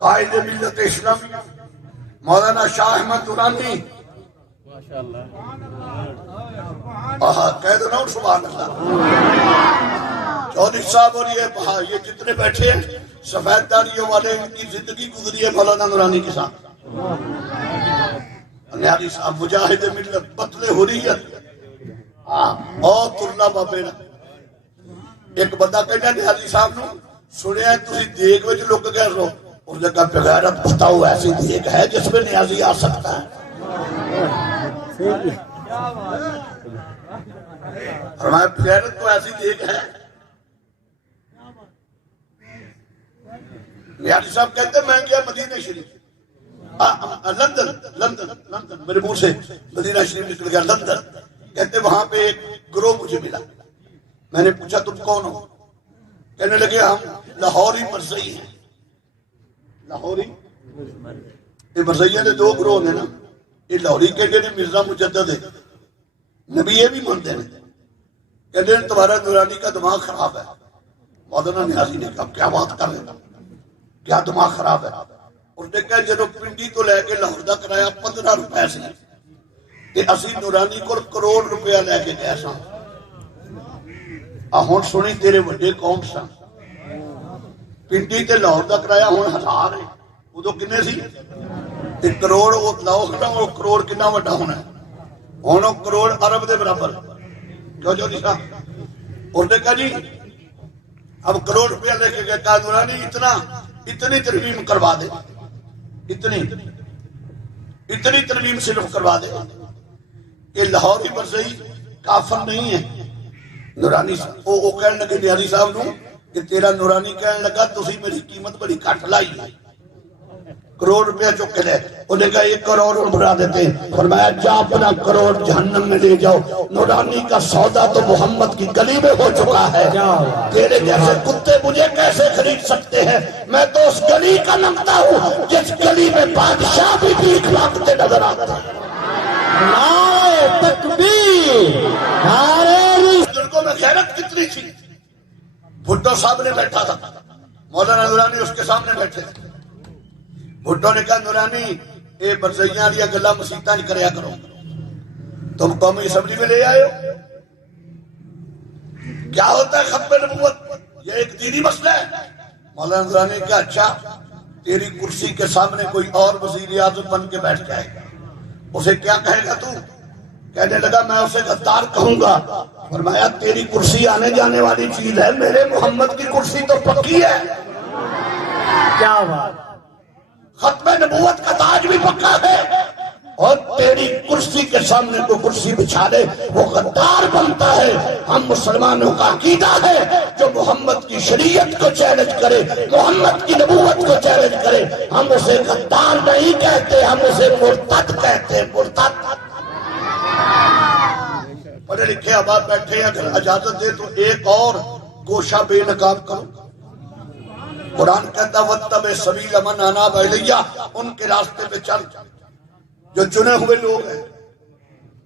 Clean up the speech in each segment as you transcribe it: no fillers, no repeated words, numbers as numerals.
قائد ملت اسلامی مولانا شاہ احمد درانی کہہ دو نا سبحان اللہ چودھری صاحب اور یہ جتنے بیٹھے ہیں سفید داڑیوں والے، ان کی زندگی گزری ہے مولانا نورانی کے ساتھ. نیازی صاحب مجاہد ملت بطل حریت اور ترلا بابے ایک بندہ کہنا نیازی صاحب نو سنیا تسی دیگ وچ لک گئے سو، اس نے کہا بغیرت بتاؤ ایسی دیگ ہے جس میں نیازی آ سکتا ہے؟ فرمایا بغیرت تو ایسی دیگ ہے. نیازی صاحب کہتے ہیں میں گیا مدینہ شریف، لندن میرے منہ سے مدینہ شریف نکل گیا لندن. کہتے وہاں پہ ایک گروہ مجھے ملا، میں نے پوچھا تم کون ہو؟ کہنے لگے ہم لاہوری مرزئی ہیں. لاہوری یہ مرزئیوں نے دو گروہ ہیں نا، یہ لاہوری کہتے ہیں مرزا مجدد ہے، نبی یہ بھی مانتے ہیں. کہتے ہیں تمہارا نورانی کا دماغ خراب ہے. مولانا نیازی نے کہا کیا بات کر رہے ہیں، کیا دماغ خراب ہے؟ اس نے کہا جدو پنڈی تو لے کے لاہور دا کرایہ 15 روپے سے تے اسی نورانی کو کروڑ روپیہ لے کے گئے سا. ہن سنی تیرے وڈے کون سن؟ پنڈی تے لاہور دا کرایہ ہن 1000 ہے، ادو کنے سی؟ تے کروڑ وہ لاؤ نا، وہ کروڑ کنا وڈا ہونا ہے؟ ہن وہ کروڑ ارب دے برابر. کیوں جو نہیں صاحب؟ اس نے کہا جی اب کروڑ روپیہ لے کے گئے. کہا نورانی اتنی ترمیم کروا دے، اتنی ترمیم صرف کروا دے کہ لاہوری مرزئی کافر نہیں ہے. نورانی وہ کہنے لگے نیازی صاحب نو کہ تیرا نورانی کہنے لگا تسی میری قیمت بڑی کٹ لائی ہے، کروڑ روپیہ چک کے لے. انہیں کہا 1 کروڑ بنا دیتے ہیں. فرمایا جا اپنا کروڑ جہنم میں لے جاؤ، نورانی کا سودا تو محمد کی گلی میں ہو چکا ہے. تیرے جیسے کتے مجھے کیسے خرید سکتے ہیں؟ میں تو اس گلی کا نمتا ہوں جس گلی میں بادشاہ بھی بھیک مانگتے نظر آتے ہیں. نعرہ تکبیر، نعرہ بزرگوں میں غیرت کتنی تھی. بھٹو صاحب نے بیٹھا تھا، مولانا نورانی اس کے سامنے بیٹھے تھے. بھٹو نے کہا نورانی اے برزیاں لیا گلا مسیطہ نہیں کریا کرو، تم قومی اسمبلی میں لے آئے ہو. کیا ہوتا ہے ختم نبوت؟ یہ ایک دینی مسئلہ ہے. مولانا نورانی نے کہا اچھا تیری کرسی کے سامنے کوئی اور وزیر اعظم بن کے بیٹھ جائے گا، اسے کیا کہے گا تو؟ کہنے لگا میں اسے غدار کہوں گا. فرمایا تیری کرسی آنے جانے والی چیز ہے، میرے محمد کی کرسی تو پکی ہے. کیا بات، ختم نبوت کا تاج بھی پکا ہے، اور تیری کرسی کے سامنے کو کرسی بچھا لے وہ غدار بنتا ہے. ہم مسلمانوں کا عقیدہ ہے جو محمد کی شریعت کو چیلنج کرے، محمد کی نبوت کو چیلنج کرے، ہم اسے غدار نہیں کہتے، ہم اسے مرتد کہتے ہیں. مرتد. پڑھے لکھے آباد بیٹھے ہیں، اگر اجازت دے تو ایک اور گوشہ بے نقاب کرو. قرآن کہتا وَاتَّبِعْ سَبِيلَ مَنْ أَنَابَ إِلَيَّ، ان کے راستے پہ چل جو چنے ہوئے لوگ ہیں.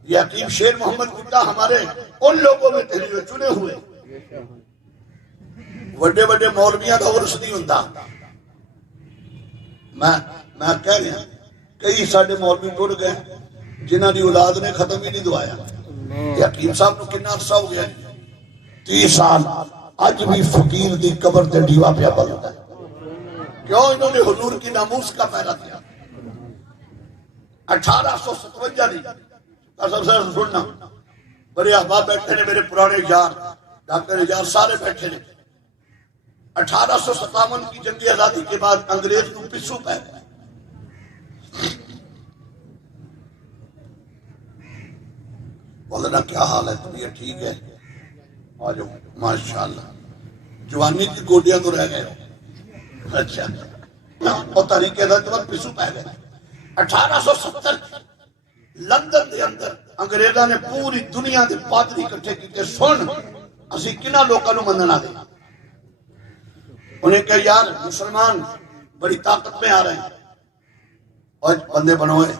یہ حکیم شیر محمد بھٹا ہمارے ان لوگوں میں تھے جو چنے ہوئے. وڈے وڈے مولویاں کا ورث نہیں ہوتا. میں کہہ گیا کئی ساڈے مولوی ٹر گئے جنہاں دی اولاد نے ختم ہی نہیں دعایا. یہ حکیم صاحب کو کتنا عرصہ ہو گیا؟ 30 سال. اج بھی فقیر دی قبر تے ڈیوا پیا بلدا ہے. کیوں؟ انہوں نے حضور کی ناموس کا پہرا کیا. 1857 نہیں قسم سے سننا، بڑے احباب بیٹھے نے، میرے پرانے یار ڈاکٹر اجار سارے بیٹھے نے. 1857 کی جنگ آزادی کے بعد انگریز کو پسو پہ گئے. مولانا کیا حال ہے؟ طبیعت ٹھیک ہے؟ آجو ماشاءاللہ. جوانی کی گوڈیاں تو رہ گئے. اچھا اور تاریخ ازل پسو پہ گئے. 1870 لندن دے اندر انگریزاں نے پوری دنیا دے پادری اکٹھے کیتے. سن اسی کنہ لوکاں نوں مننا دے. انہیں کہا یار مسلمان بڑی طاقت میں آ رہے ہیں، اور بندے بنوئے.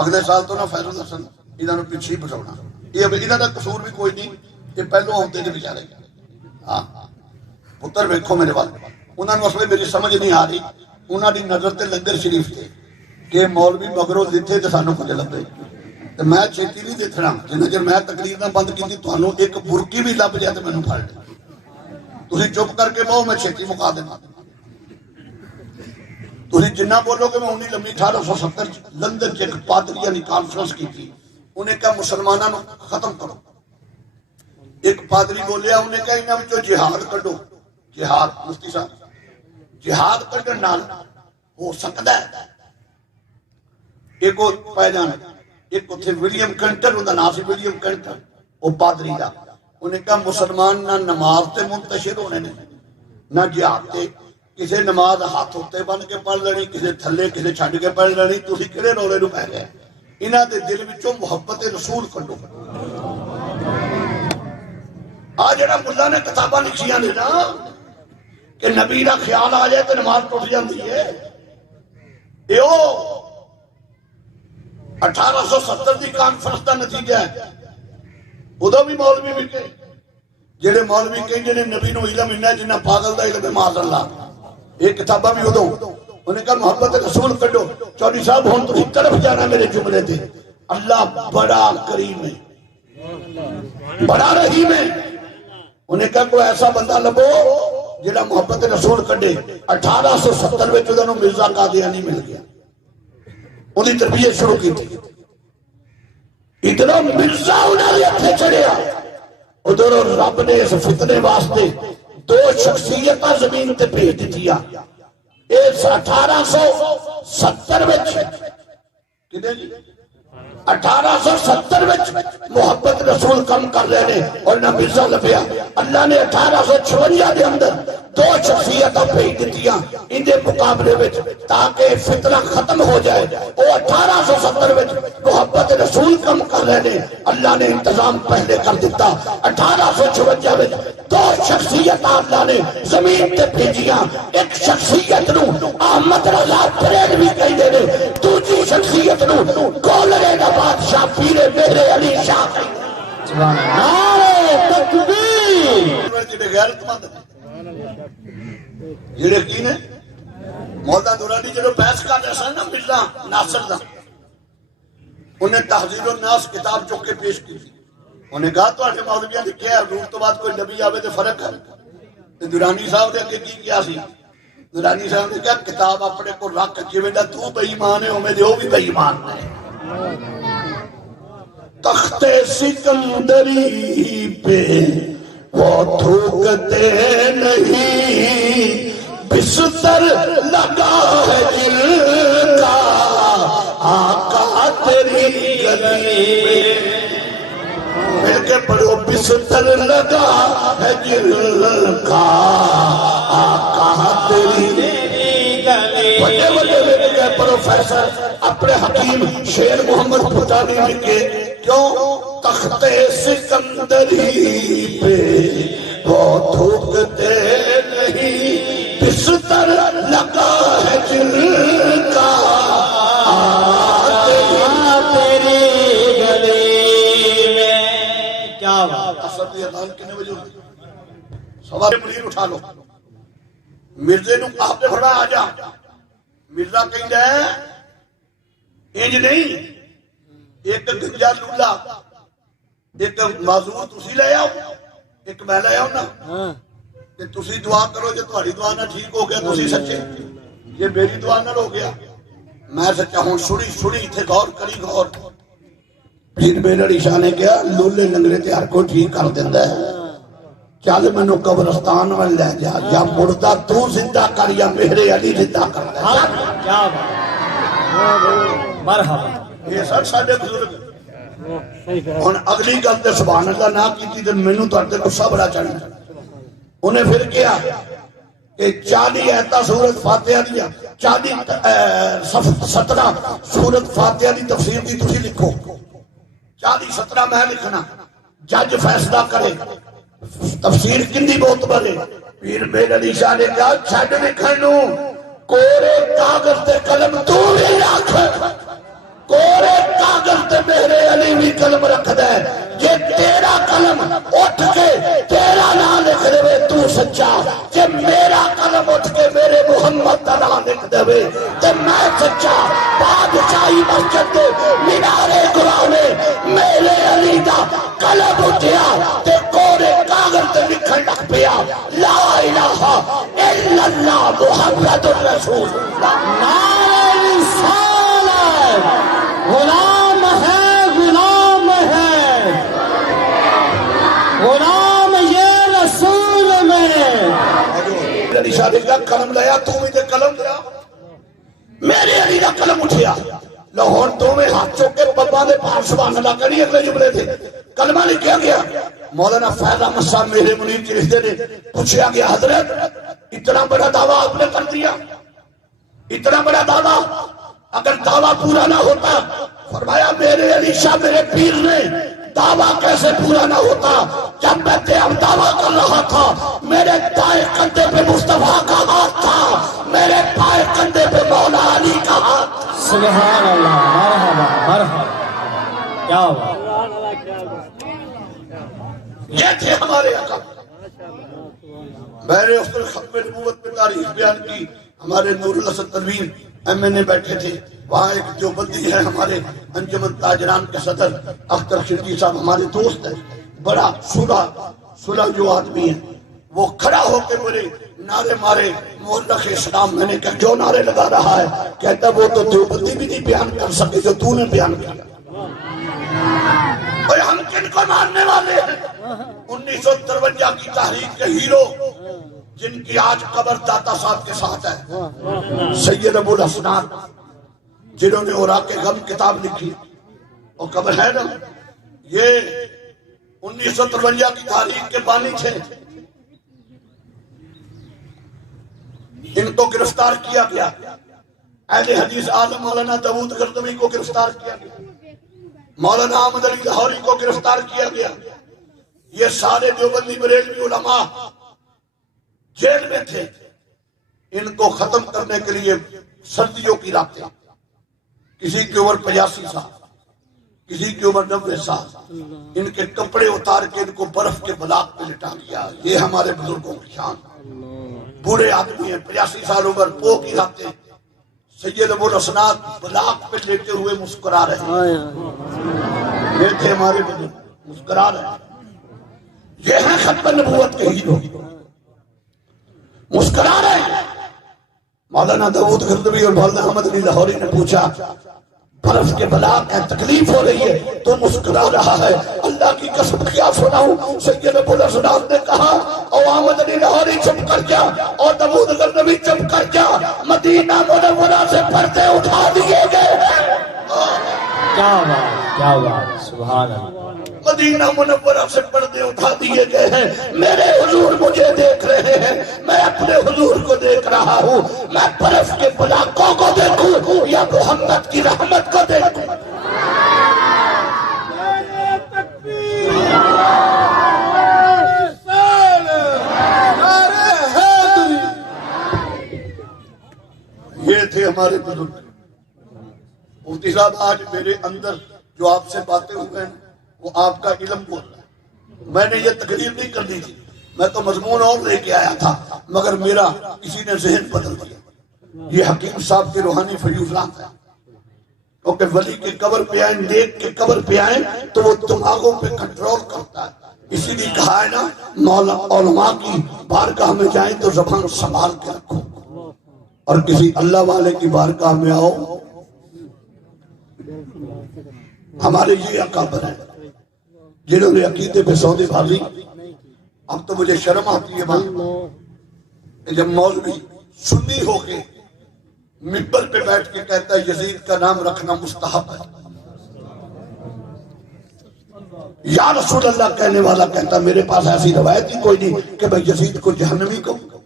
اگلے سال تو نہ فیض الحسن انہوں نے پیچھے ہی بٹھاؤنا. یہ انہوں کا قصور بھی کوئی نہیں، یہ پہلو آتے نے بیچارے. ہاں ਪੁੱਤਰ ਵੇਖੋ ਮੇਰੇ ਵੱਲ। ਉਹਨਾਂ ਨੂੰ ਅਸਲੇ ਮੇਰੀ ਸਮਝ ਨਹੀਂ ਆ ਰਹੀ। ਉਹਨਾਂ ਦੀ ਨਜ਼ਰ ਤੇ ਲੰਗਰ ਸ਼ਰੀਫ ਤੇ ਕਿ ਮੌਲਵੀ ਮਗਰੋਂ ਦਿੱਥੇ ਤੇ ਸਾਨੂੰ ਕੁਝ ਲੱਭੇ। ਤੇ ਮੈਂ ਛੇਤੀ ਨਹੀਂ ਦੇਖਣਾ, ਜਿੰਨਾ ਚਿਰ ਮੈਂ ਤਕਰੀਰ ਨਾ ਬੰਦ ਕੀਤੀ ਤੁਹਾਨੂੰ ਇੱਕ ਬੁਰਕੀ ਵੀ ਲੱਭ ਜਾਏ ਤੇ ਮੈਨੂੰ ਫੜ ਲੈ। ਤੁਸੀਂ ਚੁੱਪ ਕਰਕੇ ਬਹੁ, ਮੈਂ ਛੇਤੀ ਮੁਕਾ ਦੇਣਾ। ਤੁਸੀਂ ਜਿੰਨਾ ਬੋਲੋਗੇ ਮੈਂ ਉਨੀ ਲੰਮੀ। 1870 ਲੰਦਨ ਚ ਇੱਕ ਪਾਦਰੀਆਂ ਨੇ ਕਾਨਫਰੰਸ ਕੀਤੀ। ਉਹਨੇ ਕਿਹਾ ਮੁਸਲਮਾਨਾਂ ਨੂੰ ਖਤਮ ਕਰੋ। ਇੱਕ ਪਾਦਰੀ ਬੋਲਿਆ, ਉਹਨੇ ਕਿਹਾ ਇਹਨਾਂ ਵਿੱਚੋਂ ਜਿਹਾਦ ਕੱਢੋ। ਜਿਹਾਦ, ਮੁਫਤੀ ਸਾਹਿਬ, ਜਿਹਾਦ ਕੱਢਣ ਨਾਲ ਹੋ ਸਕਦਾ ਹੈ। ਇੱਕ ਉਹ ਪਹਿਲਾਂ ਇੱਕ ਉੱਥੇ ਵਿਲੀਅਮ ਕੰਟਰ, ਉਹਦਾ ਨਾਮ ਸੀ ਵਿਲੀਅਮ ਕੰਟਰ, ਉਹ ਪਾਦਰੀ ਦਾ। ਉਹਨੇ ਕਿਹਾ ਮੁਸਲਮਾਨ ਨਾ ਨਮਾਜ਼ ਤੇ ਮੁੰਤਸ਼ਰ ਹੋਣੇ ਨੇ ਨਾ ਜਿਹਾਦ ਤੇ। ਕਿਸੇ ਨਮਾਜ਼ ਹੱਥ ਉੱਤੇ ਬੰਨ ਕੇ ਪੜ੍ਹ ਲੈਣੀ, ਕਿਸੇ ਥੱਲੇ, ਕਿਸੇ ਛੱਡ ਕੇ ਪੜ੍ਹ ਲੈਣੀ। ਤੁਸੀਂ ਕਿਹੜੇ ਰੌਲੇ ਨੂੰ ਪੈ ਗਏ? ਇਹਨਾਂ ਦੇ ਦਿਲ ਵਿੱਚੋਂ ਮੁਹੱਬਤ ਰਸੂਲ ਕੱਢੋ। ਆ ਜਿਹੜਾ ਮੁੱਲਾ ਨੇ ਕਿਤਾਬਾਂ ਲਿਖੀਆਂ ਨੇ ਨਾ کہ نبی کا خیال آ جائے تو نماز ٹوٹ جاتی ہے، یہ 1870 کی کانفرنس کا نتیجہ ہے۔ ادو بھی مولوی وکے جہے مولوی کہتے ہیں نبی نو علم انہا جنہ پاگل دا علم معاذ اللہ۔ یہ کتاباں بھی ادو انہیں کہا محبت رسول کڈو۔ چودھری صاحب ہوں تسی طرف جانا میرے جملے تے، اللہ بڑا کریم ہے، بڑا رحیم ہے۔ انہیں کہا کوئی ایسا بندہ لبو جڑا محبت رسول کڈے۔ 1870 میں انہوں نے مرزا قادیانی مل گیا، انہی تربیت شروع کی تھی۔ ادھروں مرزا انہوں نے ہتھے چڑھیا، ادھروں رب نے اس فتنے واسطے دو شخصیتاں زمین تے بھیج دتیاں۔ اس 1870 میں کدے جی 1870 میں محبت رسول کم کر رہے ہیں اور نہ مرزا لبیا۔ اللہ نے 1856 کے اندر دو شخصیتاں بھیج دتیاں ان دے مقابلے میں تاکہ فتنہ ختم ہو جائے۔ وہ 1870 میں محبت رسول کم کر رہے ہیں، اللہ نے انتظام پہلے کر دیتا۔ 1856 میں دو شخصیتاں اللہ نے زمین تے بھیجیاں۔ ایک شخصیت نو احمد رضا پریڈ بھی کہہ دے رہے، دوسری شخصیت نو گولڑے دا بادشاہ پیر میرے علی شاہ۔ نعرہ تکبیر۔ جڑے غیرت مند جڑے کی نے مولا دورانی جڑے بحث کر رہے سن نا مرزا ناصر دا، انہیں تحذیر الناس کتاب چک کے پیش کی تھی۔ انہیں کہا تواڈے مولویاں نے کیا حضور تو بعد کوئی نبی آوے تے فرق ہے؟ دورانی صاحب نے اگے کی کیا سی؟ دورانی صاحب نے کہا کتاب اپنے کو رکھ، جویں دا تو بے ایمان ہے اوویں دے او بھی بے ایمان ہے۔ تخت سکندری پہ وہ تھوکتے نہیں، بستر لگا ہے جن کا آقا تیری گلی میں۔ مل کے پڑھو، بستر لگا ہے جن کا آقا تیری گلی۔ بڑے بڑے میرے گئے پروفیسر اپنے حکیم شیر محمد پتانی لکھے، کیوں تخت سکندری پہ وہ تھوکتے نہیں، بستر لگا ہے جن کا تیری گلی میں۔ کیا بات! اصل کی اذان کنے بجے ہوتی؟ سوال منیر اٹھا لو۔ مرزے نو آپ نے فرمایا آجا۔ مرزا کہندا ہے انج نہیں، ایک گنجا لولا ایک معذور تسی لے آؤ، ایک میں لے آؤ نا، تے تسی دعا کرو، جے تہاڈی دعا نہ ٹھیک ہو گیا تسی سچے، جے میری دعا نہ ہو گیا میں سچا ہوں۔ سنی سنی اتنے غور کری، غور۔ پھر میرے علی شاہ نے کہا لولے لنگڑے تے ہر کوئی ٹھیک کر دیندا ہے، چل مینوں قبرستان وال لے جا، یا مردہ تو زندہ کر یا میرے علی زندہ کر دے۔ کیا بات! مرحبا۔ یہ سر ساڈے بزرگ ہن اگلی گل تے سبحان اللہ نہ کیتی تے مینوں تہاڈے غصہ بڑا چڑھنا۔ انہیں پھر کیا کہ 40 ایتاں سورۃ فاتحہ دی، 17 سورۃ فاتحہ دی تفسیر دی تسی لکھو، 40-17 میں لکھنا، جج فیصلہ کرے تفسیر کندی بہت بڑے۔ پیر میرے علی شاہ نے کہا چھڈ لکھن نوں، کورے کاغذ تے قلم تو بھی رکھ، کورے کاغذ تے میرے علی بھی قلم رکھ دے، جے تیرا قلم اٹھ کے تیرا نام لکھ دے تو سچا کہ میرا قلم اٹھ کے میرے محمد دا نام لکھ دے تے میں سچا بادشاہی مسجد دے مینارے گرانے میرے علی دا قلم اٹھیا تے کوڑے کاغذ تے لکھن لگ پیا لا الہ الا اللہ محمد رسول اللہ نعرہ رسالت غلام ہے غلام یہ رسول میں علی شاہ کا قلم لیا تو بھی دے قلم لیا میرے علی کا قلم اٹھیا لاہور تو میں ہاتھ چوک کے بابا دے پار سبحان اللہ کری اگلے جملے تھے کلمہ لکھیا گیا مولانا فیض احمد صاحب میرے منیر چرستے نے پوچھا گیا حضرت اتنا بڑا دعویٰ آپ نے کر دیا اتنا بڑا دعویٰ اگر دعویٰ پورا نہ ہوتا فرمایا میرے علی شاہ میرے پیر نے دعویٰ کیسے پورا نہ ہوتا جب میں تیاب دعویٰ کر رہا تھا میرے دائیں کندھے پہ مصطفیٰ کا ہاتھ تھا میرے بائیں کندھے پہ مولا علی کا ہاتھ تھا سبحان اللہ مرحبا مرحبا کیا ہوا یہ تھے ہمارے آقا میں نے اس پر ختم نبوت میں تاریخ بیان کی ہمارے نور الحسن تنویر ایم این اے بیٹھے تھے وہاں ایک جو بندی ہے ہمارے انجمن تاجران کے صدر اختر شرکی صاحب ہمارے دوست ہیں بڑا صلح جو آدمی ہے وہ کھڑا ہو کے بولے نعرے مارے مورخ اسلام میں نے کہا جو نعرے لگا رہا ہے کہتا وہ تو دیوبندی بھی نہیں بیان کر سکے جو تو نے بیان کیا اور ہم کن کو مارنے والے ہیں 1953 کی تحریک کے ہیرو جن کی آج قبر داتا صاحب کے ساتھ ہے سید ابو الحسنات جنہوں نے اوراق غم کتاب لکھی اور قبر ہے نا یہ 1953 کی تحریک کے بانی تھے ان کو گرفتار کیا گیا اہل حدیث عالم مولانا داؤد غردوی کو گرفتار کیا گیا مولانا احمد علی لاہوری کو گرفتار کیا گیا یہ سارے دیوبندی بریلوی علماء جیل میں تھے ان کو ختم کرنے کے لیے سردیوں کی راتیں کسی کی عمر 85 سال کسی کی عمر 90 سال ان کے کپڑے اتار کے ان کو برف کے بلاک پہ لٹا دیا یہ ہمارے بزرگوں کی شان بوڑھے آدمی ہیں 85 سال عمر پو کی راتیں سید ابو الحسنات بلاک پہ لیٹے ہوئے مسکرا رہے ہیں یہ تھے ہمارے بزرگ مسکرا رہے ہیں یہ ہے ختم نبوت کے ہیرو مسکرا رہے ہیں مولانا داؤد غردوی اور مولانا احمد علی لاہوری نے پوچھا برف کے بلاک ہے تکلیف ہو رہی ہے تو مسکرا رہا ہے اللہ کی قسم کیا سناؤں سید ابو الحسنات نے کہا او احمد علی لاہوری چپ کر جا اور داؤد غردوی چپ کر جا مدینہ منورہ سے پردے اٹھا دیے گئے کیا بات سبحان اللہ مدینہ منورہ سے پردے اٹھا دیے گئے ہیں میرے حضور مجھے دیکھ رہے ہیں میں اپنے حضور کو دیکھ رہا ہوں میں برف کے بلاکوں کو دیکھوں یا محمد کی رحمت کو دیکھوں یہ تھے ہمارے بزرگ مفتی صاحب آج میرے اندر جو آپ سے باتیں ہوئے ہیں وہ آپ کا علم بول رہا ہے میں نے یہ تقریر نہیں کرنی تھی میں تو مضمون اور لے کے آیا تھا مگر میرا کسی نے ذہن بدل دیا یہ حکیم صاحب کے روحانی فیوضات ہے کیونکہ ولی کے قبر پہ آئیں نیک کے قبر پہ آئیں تو وہ دماغوں پہ کنٹرول کرتا ہے اسی لیے کہا ہے نا مولا علماء کی بارگاہ میں جائیں تو زبان سنبھال کے رکھو اور کسی اللہ والے کی بارگاہ میں آؤ ہمارے یہ اکابر ہیں جنہوں نے عقیدے پہ سودے بازی اب تو مجھے شرم آتی ہے کہ جب مولوی سنی ہو کے ممبر پہ بیٹھ کے کہتا ہے یزید کا نام رکھنا مستحب ہے یا رسول اللہ کہنے والا کہتا میرے پاس ایسی روایت ہی کوئی نہیں کہ میں یزید کو جہنمی کہوں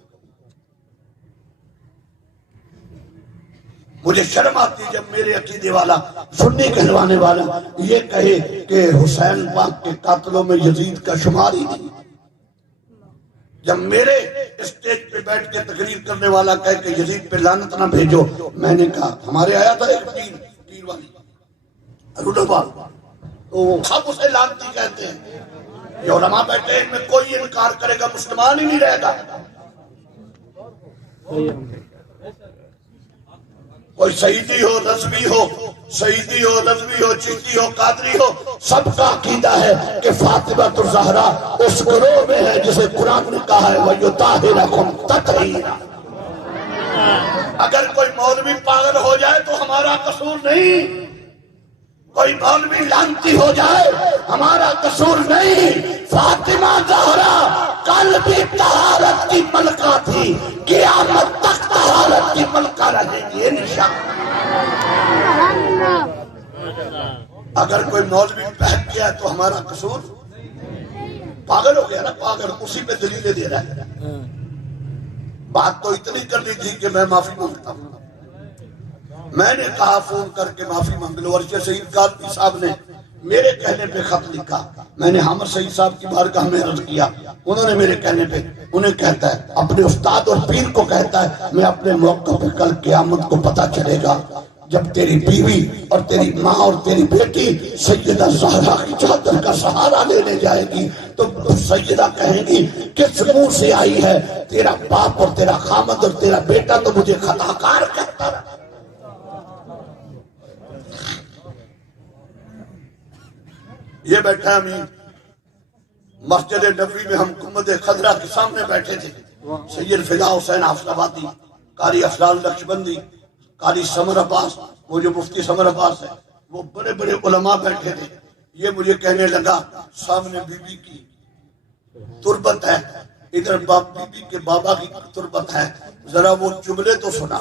مجھے شرم آتی جب میرے عقیدے والا سنی کہلوانے والا یہ کہے کہ حسین پاک کے قاتلوں میں یزید کا شمار ہی نہیں جب میرے اسٹیج پہ بیٹھ کے تقریر کرنے والا کہے کہ یزید پہ لعنت نہ بھیجو میں نے کہا ہمارے آیا تھا ایک پیر والی روڈوبا تو ہم اسے لعنتی کہتے ہیں یہ علماء بیٹھے ان میں کوئی انکار کرے گا مسلمان ہی نہیں رہے گا. کوئی سعیدی ہو رضوی ہو شہیدی ہو رضوی ہو چشتی ہو قادری ہو سب کا عقیدہ ہے کہ فاطمہ الزہرا اس گروہ میں ہے جسے قرآن نے کہا ہے وَيُطَهِّرَكُمْ تَطْهِيرًا. اگر کوئی مولوی پاگل ہو جائے تو ہمارا قصور نہیں، کوئی مولوی لعنتی ہو جائے ہمارا قصور نہیں. فاطمہ زہرا کل بھی طہارت کی ملکہ تھی، قیامت تک طہارت کی ملکہ رہے گی انشاءاللہ. اگر کوئی مولوی بہک گیا تو ہمارا قصور، پاگل ہو گیا نا پاگل، اسی پہ دلیلیں دے رہا ہے. بات تو اتنی کرنی تھی کہ میں معافی مانگتا ہوں. میں نے کہا فون کر کے معافی مانگ لو. ورشہ سعید قادری صاحب نے میرے کہنے پہ خط لکھا، میں نے حامد سعید صاحب کی بارگاہ میں عرض کیا، انہوں نے میرے کہنے پہ انہیں کہتا ہے اپنے استاد اور پیر کو کہتا ہے میں اپنے موقع پہ کل قیامت کو پتہ چلے گا جب تیری بیوی اور تیری ماں اور تیری بیٹی سیدہ زہرا کی چادر کا سہارا لینے جائے گی تو سیدہ کہیں گی کس منہ سے آئی ہے؟ تیرا باپ اور تیرا خامد اور تیرا بیٹا تو مجھے خطا کار کہتا رہا. یہ بیٹھا امین مسجد نبوی میں ہم گنبد خضرا کے سامنے بیٹھے تھے. سید فدا حسین حافظ آبادی، قاری افضال نقشبندی، قاری سمر عباس، وہ جو مفتی سمر عباس ہے، وہ بڑے بڑے علماء بیٹھے تھے. یہ مجھے کہنے لگا سامنے بی بی کی تربت ہے، ادھر بی بی کے بابا کی تربت ہے، ذرا وہ جملے تو سنا.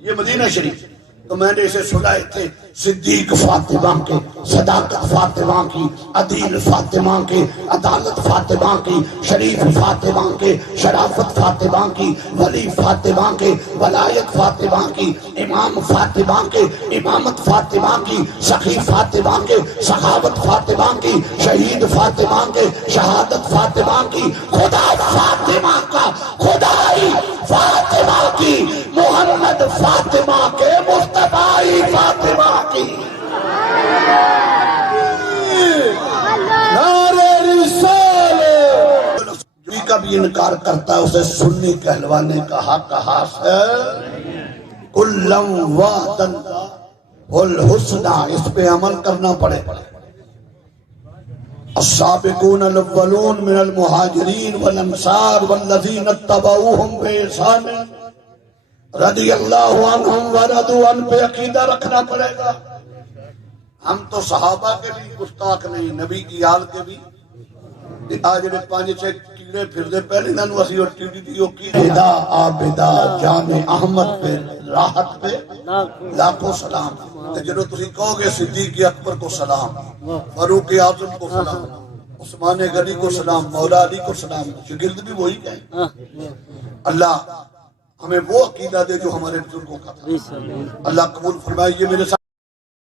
یہ مدینہ شریف. تو میں نے اسے سنائے تھے صدیق فاطمہ کے، صداقت فاطمہ کی، عدیل فاطمہ کے، عدالت فاطمہ کی، شریف فاطمہ کے، شرافت فاطمہ کی، ولی فاطمہ کے، ولایت فاطمہ کی، امام فاطمہ کے، امامت فاطمہ کی، سخی فاطمہ کے، سخاوت فاطمہ کی، شہید فاطمہ کے، شہادت فاطمہ کی، خدا فاطمہ کا، خدائی فاطمہ کی، محمد فاطمہ کے، مصطفی فاطمہ کی. نعرہ رسالت. جو کا بھی انکار کرتا ہے اسے سنی کہلوانے کا حق حاصل. کلم وعدن والحسنى، اس پہ عمل کرنا پڑے. السابقون الاولون من المہاجرین والانصار والذین اتبعوہم بإحسان رضی اللہ عنہم ورضوا عنہ پہ عقیدہ رکھنا پڑے گا. ہم تو صحابہ کے بھی گستاخ نہیں، نبی کی آل کے بھی. آج نے 5-6 کیڑے پھر دے پہلے نانو اسی اور ٹیڑی دیو کی ہدا آبدا جامع احمد پہ راحت پہ لاکھوں سلام. جنہوں تسی کہو گے صدیق اکبر کو سلام، فاروق اعظم کو سلام، عثمان غنی کو سلام، مولا علی کو سلام، شگرد بھی وہی کہیں. اللہ ہمیں وہ عقیدہ دے جو ہمارے بزرگوں کا تھا. اللہ قبول فرمائیے میرے ساتھ.